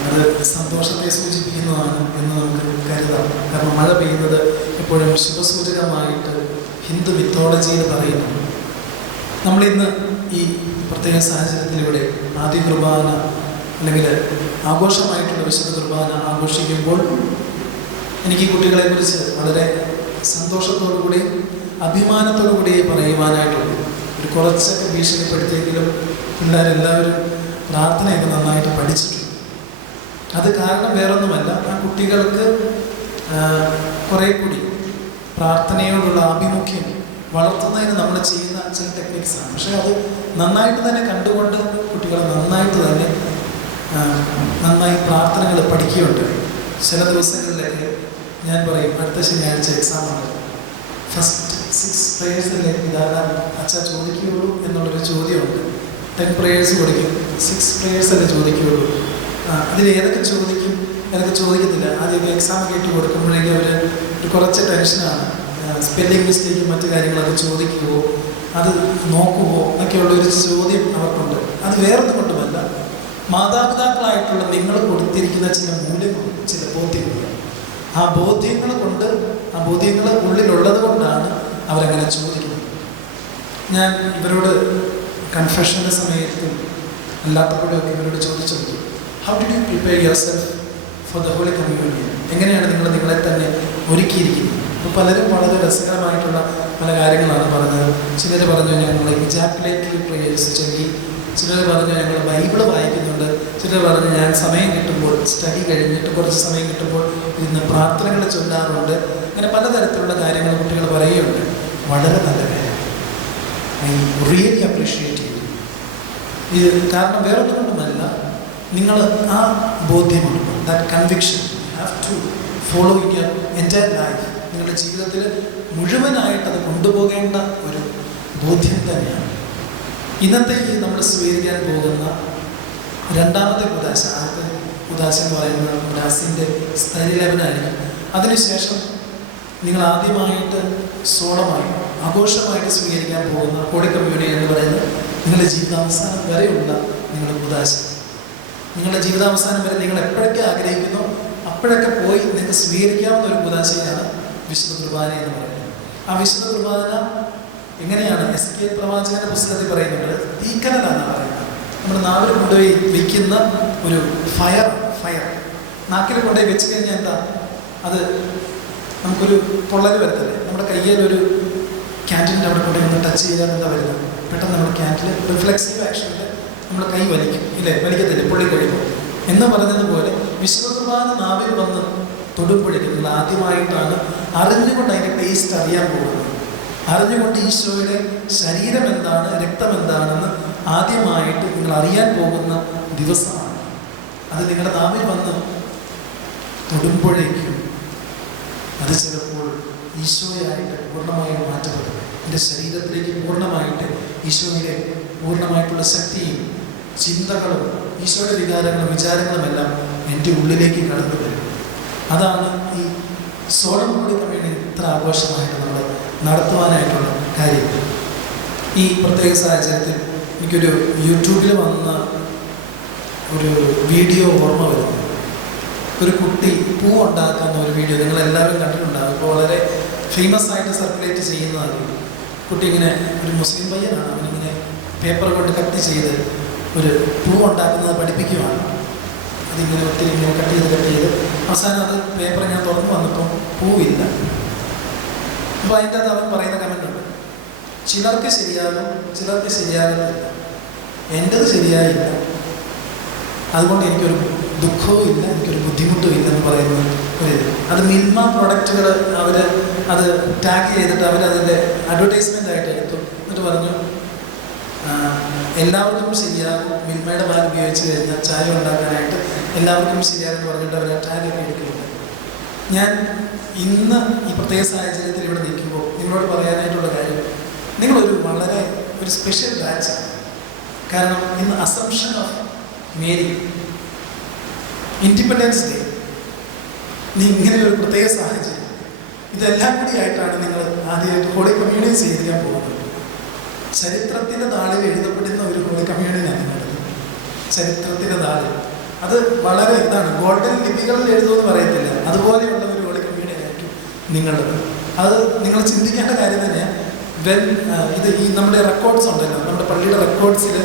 അത് സന്തോഷത്തെ സൂചിപ്പിക്കുന്നതാണ് എന്ന് നമുക്ക് കരുതാം. കാരണം മഴ പെയ്യുന്നത് എപ്പോഴും ശുഭസൂചകമായിട്ട് ഹിന്ദു മിത്തോളജിയിൽ പറയുന്നു. നമ്മളിന്ന് ഈ പ്രത്യേക സാഹചര്യത്തിലൂടെ ആദ്യ കുർബാന അല്ലെങ്കിൽ ആഘോഷമായിട്ടുള്ള വിശുദ്ധ കുർബാന ആഘോഷിക്കുമ്പോൾ എനിക്ക് കുട്ടികളെക്കുറിച്ച് വളരെ സന്തോഷത്തോടു കൂടി അഭിമാനത്തോടു കൂടി പറയുവാനായിട്ടുള്ളൂ. ഒരു കുറച്ചൊക്കെ ഭീഷണിപ്പെടുത്തിയെങ്കിലും പിള്ളേരെല്ലാവരും പ്രാർത്ഥനയൊക്കെ നന്നായിട്ട് പഠിച്ചിട്ടുണ്ട്. അത് കാരണം വേറൊന്നുമല്ല, ആ കുട്ടികൾക്ക് കുറേ കൂടി പ്രാർത്ഥനയോടുള്ള ആഭിമുഖ്യം വളർത്തുന്നതിന് നമ്മൾ ചെയ്യുന്ന ചില ടെക്നിക്സാണ്. പക്ഷേ അത് നന്നായിട്ട് തന്നെ കണ്ടുകൊണ്ട് കുട്ടികൾ നന്നായി പ്രാർത്ഥനകൾ പഠിക്കുകയുണ്ട്. ചില ദിവസങ്ങളിലൊക്കെ ഞാൻ പറയും, അടുത്ത ശനിയാഴ്ച എക്സാമാണ്, ഫസ്റ്റ് 6 പ്രേയേഴ്സിലെ ഇതാണ് അച്ഛാ ചോദിക്കുകയുള്ളൂ എന്നുള്ളൊരു ചോദ്യമുണ്ട്. 10 പ്രേയേഴ്സ് കൊടുക്കും, 6 പ്രേയേഴ്സ് അല്ലേ ചോദിക്കുകയുള്ളൂ. അതിൽ ഏതൊക്കെ ചോദിക്കും ഏതൊക്കെ ചോദിക്കത്തില്ല. ആദ്യമൊക്കെ എക്സാം കേട്ട് കൊടുക്കുമ്പോഴേക്കും അവർ ഒരു കുറച്ച് ടെൻഷനാണ്. സ്പെല്ലിംഗ് മിസ്റ്റേക്കും മറ്റു കാര്യങ്ങളൊക്കെ ചോദിക്കുമോ, അത് നോക്കുമോ എന്നൊക്കെയുള്ളൊരു ചോദ്യം അവർക്കുണ്ട്. അത് വേറൊന്നും കൊണ്ടുമല്ല, മാതാപിതാക്കളായിട്ടുള്ള നിങ്ങൾ കൊടുത്തിരിക്കുന്ന ചില മൂല്യങ്ങളും ചില ബോധ്യങ്ങളും, ആ ബോധ്യങ്ങൾ ഉള്ളിലുള്ളത് കൊണ്ടാണ് അവരങ്ങനെ ചോദിക്കുന്നത്. ഞാൻ ഇവരോട് കൺഫെഷൻ്റെ സമയത്തും അല്ലാത്തപ്പോഴൊക്കെ ഇവരോട് ചോദിച്ചത്, how did you prepare yourself for the holy communion? എങ്ങനെയാണ് നിങ്ങളെ തന്നെ ഒരുക്കിയിരിക്കുന്നത്? അപ്പോൾ പലരും വളരെ രസകരമായിട്ടുള്ള പല കാര്യങ്ങളാണ് പറഞ്ഞത്. ചിലർ പറഞ്ഞു ഞങ്ങൾ ഇജാക്കുലേറ്ററി പ്രേയേഴ്സ് ചൊല്ലി, ചിലർ പറഞ്ഞു ഞങ്ങൾ ബൈബിള് വായിക്കുന്നുണ്ട്, ചിലർ പറഞ്ഞു ഞാൻ സമയം കിട്ടുമ്പോൾ സ്റ്റഡി കഴിഞ്ഞിട്ട് കുറച്ച് സമയം കിട്ടുമ്പോൾ ഇന്ന് പ്രാർത്ഥനകൾ ചൊല്ലാറുണ്ട്. അങ്ങനെ പലതരത്തിലുള്ള കാര്യങ്ങൾ കുട്ടികൾ പറയുകയുണ്ട്. വളരെ നല്ല കാര്യം. ഐ റിയലി അപ്രീഷിയേറ്റ് ചെയ്തു ഇത്. കാരണം വേറൊന്നുകൊണ്ടുമല്ല, നിങ്ങൾ ആ ബോധ്യമാണ്, that conviction have to follow in your entire life. നിങ്ങളുടെ ജീവിതത്തിൽ മുഴുവനായിട്ട് അത് കൊണ്ടുപോകേണ്ട ഒരു ബോധ്യം തന്നെയാണ്. ഇന്നത്തെ ഈ നമ്മൾ സ്വീകരിക്കാൻ പോകുന്ന രണ്ടാമത്തെ കുദാശ, ആദ്യത്തെ കുദാശ എന്ന് പറയുന്നത് കുദാസിൻ്റെ സ്ഥൈര്യലവനായിരിക്കും. അതിനുശേഷം നിങ്ങൾ ആദ്യമായിട്ട് സോളമായി ആഘോഷമായിട്ട് സ്വീകരിക്കാൻ പോകുന്ന ഹോളി കമ്മ്യൂണിയൻ എന്ന് പറയുന്നത് നിങ്ങളുടെ ജീവിതാവസാനം വരെയുള്ള നിങ്ങളുടെ കുദാശ. നിങ്ങളുടെ ജീവിതാവസാനം വരെ നിങ്ങൾ എപ്പോഴൊക്കെ ആഗ്രഹിക്കുന്നോ അപ്പോഴൊക്കെ പോയി നിങ്ങൾക്ക് സ്വീകരിക്കാവുന്ന ഒരു കുദാശയാണ് വിശുദ്ധ കുർബാന എന്ന് പറയുന്നത്. ആ വിശുദ്ധ കുർബാന എങ്ങനെയാണ്? എസ്കേൽ പ്രവാചകന്റെ പുസ്തകത്തിൽ പറയുന്നുണ്ട്, തീക്കനലാണ് പറയുന്നത്. നമ്മുടെ നാവിൽ കൊണ്ടുപോയി വയ്ക്കുന്ന ഒരു ഫയർ നാക്കിൽ കൊണ്ടുപോയി വെച്ച് കഴിഞ്ഞാൽ എന്താ, അത് നമുക്കൊരു പൊള്ളൽ വരത്തില്ലേ? നമ്മുടെ കയ്യിൽ ഒരു ക്യാൻറ്റീൻ്റെ അവിടെ കൊണ്ടുപോയി ഒന്ന് ടച്ച് ചെയ്താൽ എന്താ വരുന്നത്? പെട്ടെന്ന് നമ്മുടെ ക്യാൻറ്റിൽ റിഫ്ലെക്സീവ് ആക്ഷനിൽ നമ്മുടെ കൈ വലിക്കും, ഇല്ലേ? വലിക്കത്തില്ലേ പൊള്ളി കഴിയുമ്പോൾ? എന്ന് പറഞ്ഞതുപോലെ വിശുദ്ധ കുർബാന നാവിൽ വന്ന് തൊടുമ്പോഴേക്കും നിങ്ങൾ ആദ്യമായിട്ടാണ് അറിഞ്ഞുകൊണ്ട് അതിൻ്റെ ടേസ്റ്റ് അറിയാൻ പോകുന്നത്. അറിഞ്ഞുകൊണ്ട് ഈശോയുടെ ശരീരം എന്താണ്, രക്തം എന്താണെന്ന് ആദ്യമായിട്ട് നിങ്ങൾ അറിയാൻ പോകുന്ന ദിവസമാണ്. അത് നിങ്ങളുടെ നാവിൽ വന്ന് തൊടുമ്പോഴേക്കും അത് ചിലപ്പോൾ ഈശോയായിട്ട് പൂർണ്ണമായും മാറ്റപ്പെടും. എൻ്റെ ശരീരത്തിലേക്ക് പൂർണ്ണമായിട്ട് ഈശോയുടെ പൂർണ്ണമായിട്ടുള്ള ശക്തിയും ചിന്തകളും ഈശോയുടെ വികാരങ്ങളും വിചാരങ്ങളുമെല്ലാം എൻ്റെ ഉള്ളിലേക്ക് കടന്നു വരും. അതാണ് ഈ സോളം ഹോളി കമ്മ്യൂണിയൻ ഇത്ര ആഘോഷമായിട്ട് നമ്മൾ നടത്തുവാനായിട്ടുള്ള കാര്യം. ഈ പ്രത്യേക സാഹചര്യത്തിൽ എനിക്കൊരു യൂട്യൂബിൽ വന്ന ഒരു വീഡിയോ ഓർമ്മ വരുന്നു. ഒരു കുട്ടി പൂ ഉണ്ടാക്കുന്ന ഒരു വീഡിയോ നിങ്ങളെല്ലാവരും കണ്ടിട്ടുണ്ടാകും. ഇപ്പോൾ വളരെ ഫേമസ് ആയിട്ട് സർക്കുലേറ്റ് ചെയ്യുന്നതാണ്. കുട്ടി ഇങ്ങനെ, ഒരു മുസ്ലിം പയ്യനാണ്, അവനിങ്ങനെ പേപ്പർ കൊണ്ട് കട്ട് ചെയ്ത് ഒരു പൂ ഉണ്ടാക്കുന്നത് പഠിപ്പിക്കുകയാണ്. അതിങ്ങനെ ഒത്തിരി ഇങ്ങനെ കട്ട് ചെയ്ത് അവസാനം അത് പേപ്പർ ഞാൻ തുറന്നു വന്നപ്പോൾ പൂവില്ല. അപ്പോൾ അതിൻ്റെ അത് അവൻ പറയുന്ന കമൻ്റുണ്ട്, ചിലർക്ക് ശരിയാകും, ചിലർക്ക് ശരിയാകുന്നില്ല, എൻ്റെത് ശരിയായില്ല, അതുകൊണ്ട് എനിക്കൊരു ദുഃഖവും ഇല്ല, എനിക്കൊരു ബുദ്ധിമുട്ടും ഇല്ലെന്ന് പറയുന്ന ഒരു ഇത്. അത് മിൽമ പ്രൊഡക്റ്റുകൾ അവർ അത് ടാഗ് ചെയ്തിട്ട് അവരതിൻ്റെ അഡ്വർടൈസ്മെൻ്റ് ആയിട്ട് എടുത്തു. എന്നിട്ട് പറഞ്ഞു എല്ലാവർക്കും ശരിയാകും, മിൽമയുടെ പാൽ ഉപയോഗിച്ച് കഴിഞ്ഞാൽ ചായ ഉണ്ടാക്കാനായിട്ട് എല്ലാവർക്കും ശരിയാകുമെന്ന് പറഞ്ഞിട്ട് അവർ ടാഗൊക്കെ എടുക്കുന്നുണ്ട്. ഞാൻ ഇന്ന് ഈ പ്രത്യേക സാഹചര്യത്തിൽ ഇവിടെ നിൽക്കുമ്പോൾ നിങ്ങളോട് പറയാനായിട്ടുള്ള കാര്യം, നിങ്ങളൊരു വളരെ ഒരു സ്പെഷ്യൽ ബാച്ചാണ്. കാരണം ഇന്ന് assumption of Mary, independence day, ഇങ്ങനെ ഒരു പ്രത്യേക സാഹചര്യം, ഇതെല്ലാം കൂടി ആയിട്ടാണ് നിങ്ങൾ ആദ്യമായിട്ട് ഹോളി കമ്മ്യൂണിയൻ സ്വീകരിക്കാൻ പോകുന്നത്. ചരിത്രത്തിൻ്റെ താളിൽ എഴുതപ്പെടുന്ന ഒരു ഹോളി കമ്മ്യൂണിയനാണ് നിങ്ങളത്. ചരിത്രത്തിൻ്റെ താളിൽ അത് വളരെ ഇതാണ്, ഗോൾഡൻ ലിപികളിൽ എഴുതുമെന്ന് പറയത്തില്ല, അതുപോലെയുള്ള ഒരു ഹോളി കമ്മ്യൂണിയൻ ആയിരിക്കും നിങ്ങളത്. അത് നിങ്ങൾ ചിന്തിക്കേണ്ട കാര്യം തന്നെയാണ്. ഇത് ഈ നമ്മുടെ റെക്കോർഡ്സ് ഉണ്ടല്ലോ, നമ്മുടെ പള്ളിയുടെ റെക്കോർഡ്സിൽ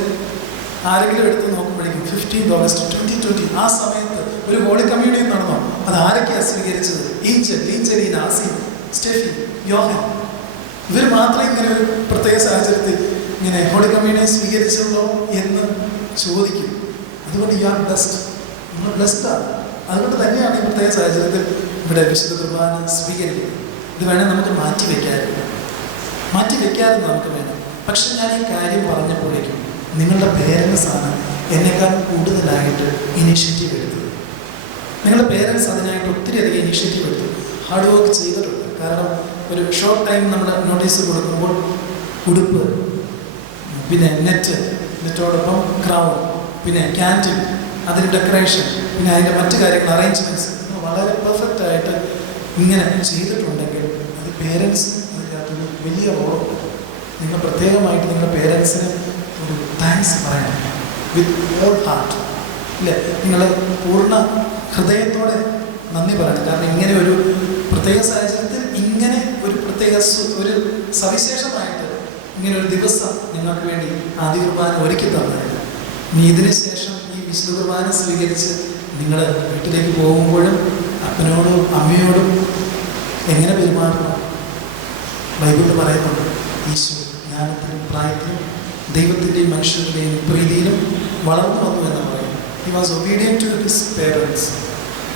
ആരെങ്കിലും എടുത്ത് നോക്കുമ്പോഴേക്കും 15 ഓഗസ്റ്റ് 2020 ആ സമയത്ത് ഒരു ഹോളി കമ്മ്യൂണിയൻ നടന്നോ? അത് ആരൊക്കെയാണ് സ്വീകരിച്ചത്? ലീഞ്ചലീന, ആസി, സ്റ്റെഫി, യോഹൻ, ഇവർ മാത്രമേ ഇങ്ങനെ ഒരു പ്രത്യേക സാഹചര്യത്തിൽ ഇങ്ങനെ ഹോളി കമ്മ്യൂണിയൻ സ്വീകരിച്ചുള്ളൂ എന്ന് ചോദിക്കും. അതുകൊണ്ട് യു ആർ ബ്ലെസ്ഡ്, നിങ്ങൾ ബ്ലെസ്ഡാണ്. അതുകൊണ്ട് തന്നെയാണ് ഈ പ്രത്യേക സാഹചര്യത്തിൽ ഇവിടെ വിശുദ്ധ കുർബാന സ്വീകരിക്കുന്നത്. ഇത് വേണേൽ നമുക്ക് മാറ്റി വെക്കാതെ നമുക്ക് വേണം. പക്ഷെ ഞാൻ ഈ കാര്യം പറഞ്ഞപ്പോഴേക്കും നിങ്ങളുടെ പേരൻസാണ് എന്നെക്കാൾ കൂടുതലായിട്ട് ഇനീഷ്യേറ്റീവ് എടുത്തത്. നിങ്ങളുടെ പേരൻസ് അതിനായിട്ട് ഒത്തിരി അധികം ഇനീഷ്യേറ്റീവ് എടുത്തു, ഹാർഡ് വർക്ക് ചെയ്തിട്ടുണ്ട്. കാരണം ഒരു ഷോർട്ട് ടൈം നമ്മൾ നോട്ടീസ് കൊടുക്കുമ്പോൾ ഉടുപ്പ്, പിന്നെ നെറ്റോടൊപ്പം ക്രൗൺ, പിന്നെ ക്യാൻറ്റീൻ, അതിന് ഡെക്കറേഷൻ, പിന്നെ അതിൻ്റെ മറ്റു കാര്യങ്ങൾ അറേഞ്ച്മെൻറ്റ്സ് വളരെ പെർഫെക്റ്റ് ആയിട്ട് ഇങ്ങനെ ചെയ്തിട്ടുണ്ടെങ്കിൽ അത് പേരൻസ് അതിനകത്തൊരു വലിയ റോളുണ്ട്. നിങ്ങൾ പ്രത്യേകമായിട്ട് നിങ്ങളുടെ പേരൻസിന് ഒരു താങ്ക്സ് പറയണം, വിത്ത് ഓൾ ഹാർട്ട്, ഇല്ലേ? നിങ്ങൾ പൂർണ്ണ ഹൃദയത്തോടെ നന്ദി പറയണം. കാരണം ഇങ്ങനെ ഒരു പ്രത്യേക സാഹചര്യത്തിൽ ഇങ്ങനെ ഒരു പ്രത്യേക ഒരു സവിശേഷമായിട്ട് ഇങ്ങനെ ഒരു ദിവസം നിങ്ങൾക്ക് വേണ്ടി ആദ്യ കുർബാന ഒരുക്കി തന്നതിന്, ഇനി ഇതിന് ശേഷം ഈ വിശുദ്ധ കുർബാന സ്വീകരിച്ച് നിങ്ങൾ വീട്ടിലേക്ക് പോകുമ്പോഴും അപ്പനോടും അമ്മയോടും എങ്ങനെ പെരുമാറണം? ബൈബിളിൽ പറയുന്നുണ്ട്, ഈശോ ജ്ഞാനത്തിലും പ്രായത്തിലും ദൈവത്തിൻ്റെയും മനുഷ്യരുടെയും പ്രീതിയിലും വളർന്നു വന്നു എന്ന് പറയും. He was obedient to his parents,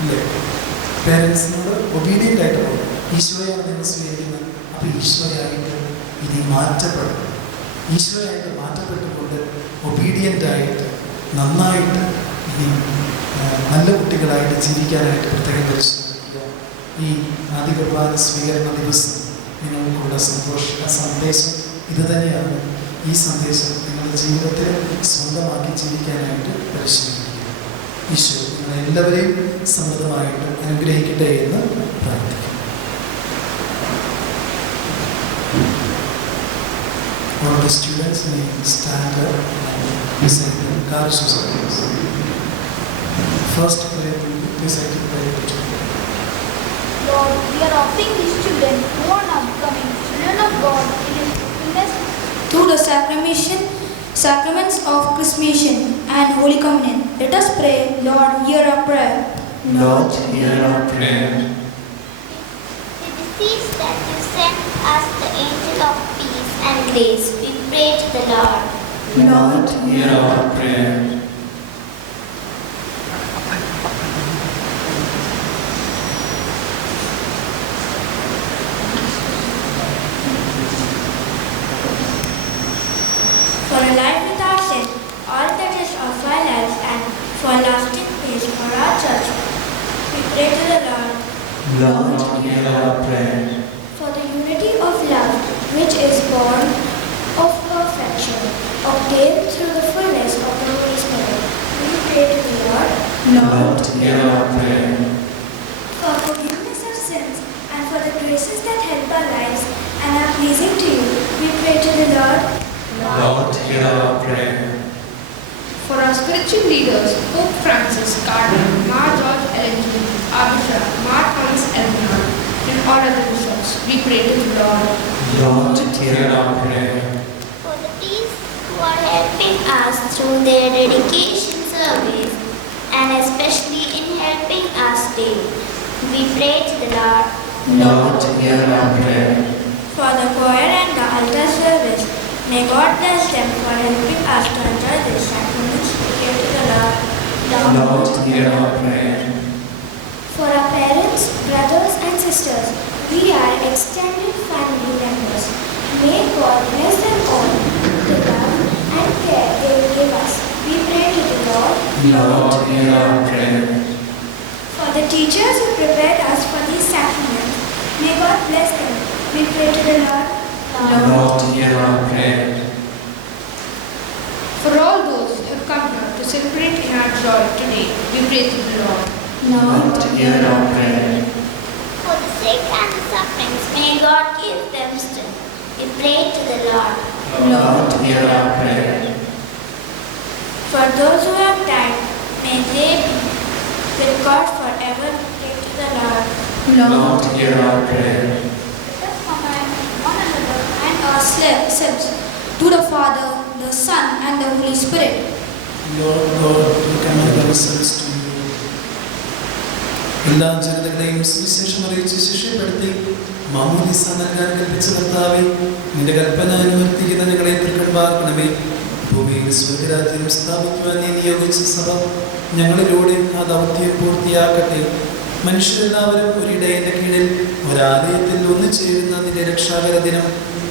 അല്ലേ? പേരൻസിനോട് ഒബീഡിയൻ്റ് ആയിട്ട് പോകും. ഈശോയാണ് നിങ്ങൾ സ്വീകരിക്കുന്നത്, അപ്പോൾ ഈശോയായിട്ട് ഇനി മാറ്റപ്പെടും. ഈശോയായിട്ട് മാറ്റപ്പെട്ടുകൊണ്ട് ഒബീഡിയൻ്റായിട്ട് നന്നായിട്ട് ഇനി നല്ല കുട്ടികളായിട്ട് ജീവിക്കാനായിട്ട് പ്രത്യേകം പരിശ്രമിക്കുക. ഈ ആദ്യ കുർബാന സ്വീകരണ ദിവസം നിങ്ങൾക്കുള്ള സന്ദേശം ഇത് തന്നെയാണ്. ഈ സന്ദേശം നിങ്ങളുടെ ജീവിതത്തിൽ സ്വന്തമാക്കി ജീവിക്കാനായിട്ട് പരിശ്രമിക്കുക. ഈശോ എല്ലാവരെയും സമൃദ്ധമായിട്ട് അനുഗ്രഹിക്കട്ടെ എന്ന് പ്രാർത്ഥിക്കും. All the students may stand up and recite the Carishes of Christ. First prayer will be recited by the teacher. Lord, we are offering these children who are now becoming children of God in His fullness through the sacraments of Chrismation and Holy Communion. Let us pray. Lord, hear our prayer. Lord, hear our prayer. We beseech that you send us the angel of peace and grace. We pray to the Lord. Lord, hear our prayer. For a life without sin, all that is of our lives, and for lasting peace for our church, we pray to the Lord. Lord, hear our prayer. For the unity of love, which is born of perfection, obtained through the fullness of the Holy Spirit, we pray to the Lord. Lord, hear our prayer. For forgiveness of sins and for the graces that help our lives and are pleasing to you, we pray to the Lord. Lord, hear our prayer. For our spiritual leaders, Pope Francis, Cardinal, Ma George Ellenger, Abisha, Ma Thomas Elmer, and all other bishops, we pray to the Lord. Lord, hear our prayer. For the priests who are helping us through their dedication service and especially in helping us today, we pray to the Lord. Lord, hear our prayer. For the choir and the altar service, may God bless them for helping us to enjoy these sacraments. We pray to the Lord. Lord, hear our prayer. For our parents, brothers and sisters, we are extended family members. May God bless them all with the love and care they will give us. We pray to the Lord. Lord, hear our prayer. For the teachers who prepared us for these sacraments, may God bless them. We pray to the Lord. Lord, hear our prayer. For all those who have come here to celebrate in our joy today, we pray to the Lord. Lord, hear our prayer. For the sick and the sufferings, may God give them strength. We pray to the Lord. Lord, hear our prayer. For those who have died, may they be with God forever. We pray to the Lord. Lord, hear our prayer. Let us command one another and ourselves to the Father, the Son, and the Holy Spirit. Lord God, we commend ourselves to you. എല്ലാ ജനതകളെയും സുവിശേഷം അറിയിച്ച് ശിഷ്യപ്പെടുത്തി മാമോദീസ നൽകാൻ കൽപ്പിച്ച കർത്താവേ, നിന്റെ കൽപ്പന അനുവർത്തിക്കുന്ന ഞങ്ങളെ തൃക്കൺപാർക്കണമേ. ഭൂമിയിൽ സ്വർഗരാജ്യം സ്ഥാപിക്കുവാൻ നീ നിയോഗിച്ച സഭ ഞങ്ങളിലൂടെ ആ ദൗത്യം പൂർത്തിയാക്കട്ടെ. മനുഷ്യരെല്ലാവരും ഒരിടയന്റെ കീഴിൽ ഒരാലയത്തിൽ ഒന്നുചേരുന്ന നിന്റെ രക്ഷാകര ദിനം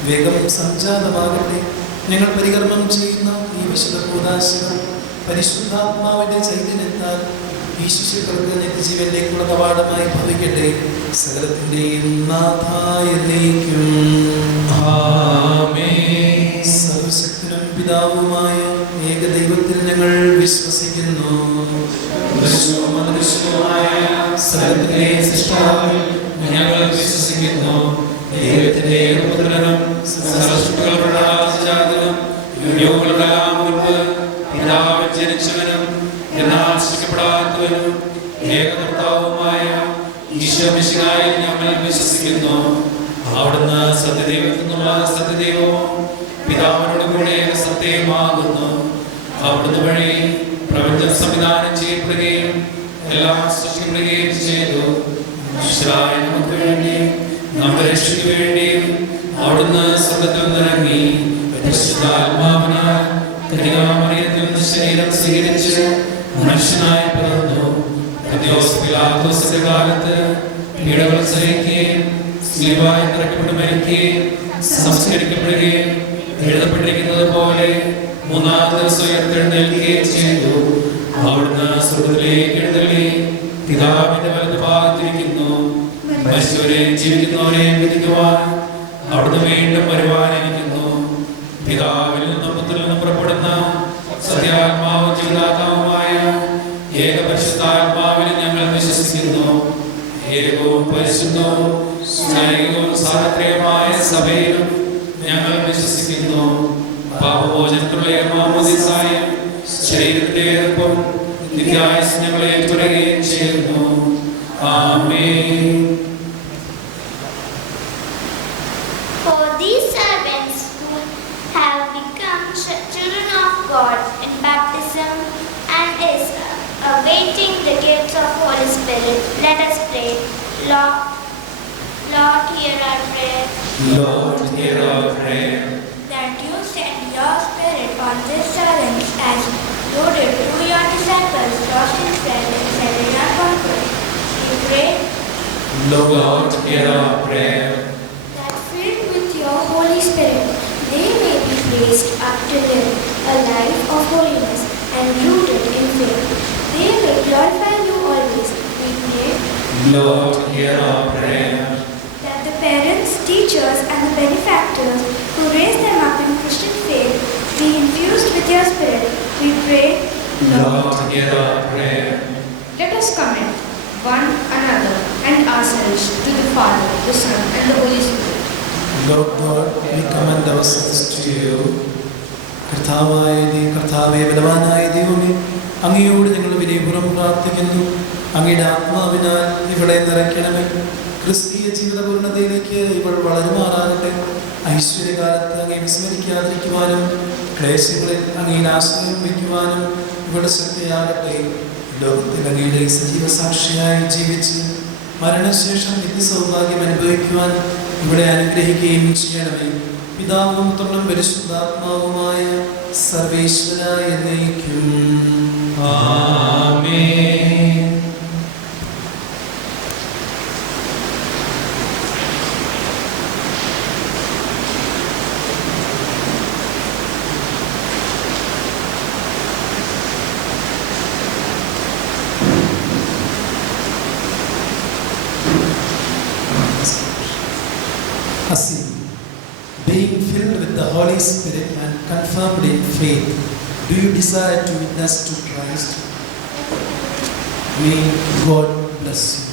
വേഗം സംജാതമാകട്ടെ. ഞങ്ങൾ പരികർമ്മം ചെയ്യുന്ന ഈ വിശുദ്ധ കൂദാശകൾ പരിശുദ്ധാത്മാവിന്റെ ചൈതന്യത്താൽ ഈ ശിശുക്കൾക്ക് നിത്യജീവനിലേക്കുള്ള കവാടമായി ഭവിക്കട്ടെ. സകലത്തിന്റെയും നാഥായ എന്നേക്കും. ആമേൻ. സർവശക്തനും പിതാവുമായ ഏകദൈവത്തിൽ ഞങ്ങൾ വിശ്വസിക്കുന്നു. സകലത്തിലെ സൃഷ്ടാവിൽ ഞങ്ങൾ വിശ്വസിക്കുന്നു. ദൈവത്തിന്റെ പുത്രനും സകലസൃഷ്ടികളുടെ ആദിജാതനും യുഗങ്ങളുടെല്ലാം മുൻപ് പിതാവിൽ ജനിച്ചവനും എന്നാൽ സൃഷ്ടിക്കപ്പെടാത്തവനും ഏകകർത്താവുമായ ഈശോ മിശിഹായിൽ ഞങ്ങൾ വിശ്വസിക്കുന്നു. അവിടുന്ന് സത്യദൈവത്തിൽ നിന്നുള്ള സത്യദൈവവും പിതാവിനോട് കൂടെ സത്യമാകുന്നു. അവിടുന്ന് വഴി പ്രപഞ്ചം സംവിധാനം ചെയ്യപ്പെടുകയും എല്ലാം സൃഷ്ടിക്കപ്പെടുകയും ചെയ്തു. മനുഷ്യരായ നമുക്ക് വേണ്ടി നമ്മുടെ രക്ഷയ്ക്ക് വേണ്ടിയും അവിടുന്ന് സ്വർഗ്ഗത്തിൽ നിന്നിറങ്ങി പരിശുദ്ധാത്മാവിനാൽ കന്യകാമറിയത്തിൽ നിന്ന് ശരീരം സ്വീകരിച്ച് മനുഷ്യനായി പിറന്നു. പന്തിയോസ് പിലാത്തോസിന്റെ കാലത്ത് പീഡകൾ സഹിക്കുകയും സ്ലീബായി തറയ്ക്കപ്പെട്ട് മരിക്കുകയും സംസ്കരിക്കപ്പെടുകയും എഴുതപ്പെട്ടിരിക്കുന്നത് പോലെ മൂന്നാം ദിവസം ഉയർത്തെഴുന്നേൽക്കുകയും ചെയ്തു. അവിടുന്ന് സ്വർഗ്ഗത്തിലേക്ക് എഴുന്നള്ളി പിതാവിന്റെ വലത് ഭാഗത്തിരിക്കുന്നു. മരിച്ചവരെയും ജീവിക്കുന്നവരെയും വിധിക്കുവാൻ അവിടുന്ന് വീണ്ടും വരുവാനിരിക്കുന്നു. പിതാവിൽ നിന്നും പുത്രനിൽ നിന്നും പുറപ്പെടുന്ന സത്യാത്മാവും ജീവദാതാവുമായ ഏകപരിശുദ്ധാത്മാവിനെ ഞങ്ങൾ വിശ്വസിക്കുന്നു. ഏകവും പരിശുദ്ധവും സ്നേഹവും സാർവത്രികമായ സഭയിലും ഞങ്ങൾ വിശ്വസിക്കുന്നു. പാപമോചനത്തിനുള്ള മാമോദീസായും ശരീരത്തിന്റെ ഏർപ്പും നിത്യായുസ്സും ഞങ്ങൾ ഏറ്റുപറയുകയും ചെയ്യുന്നു. ആമേൻ. For these servants who have become children of God in baptism and is awaiting the gifts of Holy Spirit, let us pray. Lord, hear our prayer. Lord, hear our prayer. That you send your Spirit on these servants as you did through your disciples, lost in faith and selling our conquest. We pray Lord, hear our prayer. that filled with your Holy Spirit, they may be raised up to live a life of holiness and rooted in faith. They may glorify you always. We pray Lord, hear our prayer. that the parents, teachers, and the benefactors who raise them up in Christian faith be infused with your Spirit. We pray Lord, hear our prayer. Let us commend one another and ourselves to the Father, the Son, and the Holy Spirit. Lord God, we commend ourselves to you. കർത്താവേ ബലവാനായ ദൈവമേ, അങ്ങയോട് ഞങ്ങൾ വിനയപൂർവ്വം പ്രാർത്ഥിക്കുന്നു. അങ്ങയുടെ ആത്മാവിനാൽ ഇവിടെ നിറയ്ക്കണമേ. ക്രിസ്തീയ ജീവിത പൂർണ്ണതയിലേക്ക് ഇവൾ വളരുമാറാകട്ടെ. ഐശ്വര്യകാലത്ത് അങ്ങയെ വിസ്മരിക്കാതിരിക്കുവാനും ക്ലേശങ്ങളിൽ അങ്ങയിൽ ആശ്രയം വയ്ക്കുവാനും ഇവിടെ ശക്തിയാകട്ടെ. ലോകത്തിൽ അങ്ങയുടെ സജീവ സാക്ഷിയായി ജീവിച്ച് മരണശേഷം നിത്യസൗഭാഗ്യം അനുഭവിക്കുവാൻ ഇവിടെ അനുഗ്രഹിക്കുകയും ചെയ്യണമേ. പിതാവും പുത്രനും പരിശുദ്ധാത്മാവുമായ സർവേശ്വരായ എന്നേക്കും ആമേൻ. Asi, being filled with the Holy Spirit and confirmed in faith, do you desire to witness to Christ? May God bless you.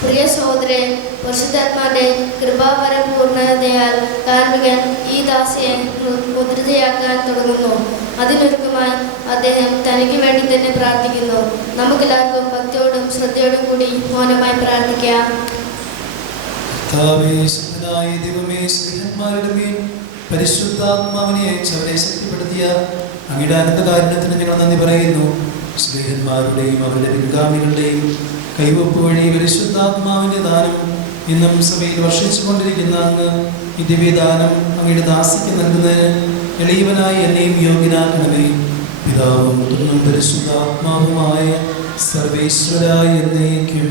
പ്രിയ സഹോദരൻ, പരിശുദ്ധാത്മാവിന്റെ കൃപാവരം പൂർണ്ണതയാൽ കാർമികൻ ഈ ദാസിയെ മുദ്രിതയാക്കാൻ തുടങ്ങുന്നു. അതിനൊരുക്കമായി അദ്ദേഹം തനിക്ക് വേണ്ടി തന്നെ പ്രാർത്ഥിക്കുന്നു. നമുക്കെല്ലാവർക്കും ഭക്തിയോടും ശ്രദ്ധയോടും കൂടി മൗനമായി പ്രാർത്ഥിക്കാം. പരിശുദ്ധാത്മാവിനെ അയച്ച് അവരെ ശക്തിപ്പെടുത്തിയ അങ്ങയുടെ അനന്തകാരുണ്യത്തിന് ഞങ്ങൾ നന്ദി പറയുന്നു. സ്ത്രീഹന്മാരുടെയും അവരുടെ പിൻഗാമികളുടെയും കൈവപ്പ് വഴി പരിശുദ്ധാത്മാവിൻ്റെ ദാനം ഇന്നും സഭയിൽ വർഷിച്ചു കൊണ്ടിരിക്കുന്ന അങ്ങ് ഈ ദിവ്യദാനം അങ്ങയുടെ ദാസിക്ക് നൽകുന്നതിന് എളിയവനായി എന്നെയും യോഗ്യനാക്കണമേ. പിതാവും പുത്രനും പരിശുദ്ധാത്മാവുമായ സർവേശ്വരായ എന്നേക്കും.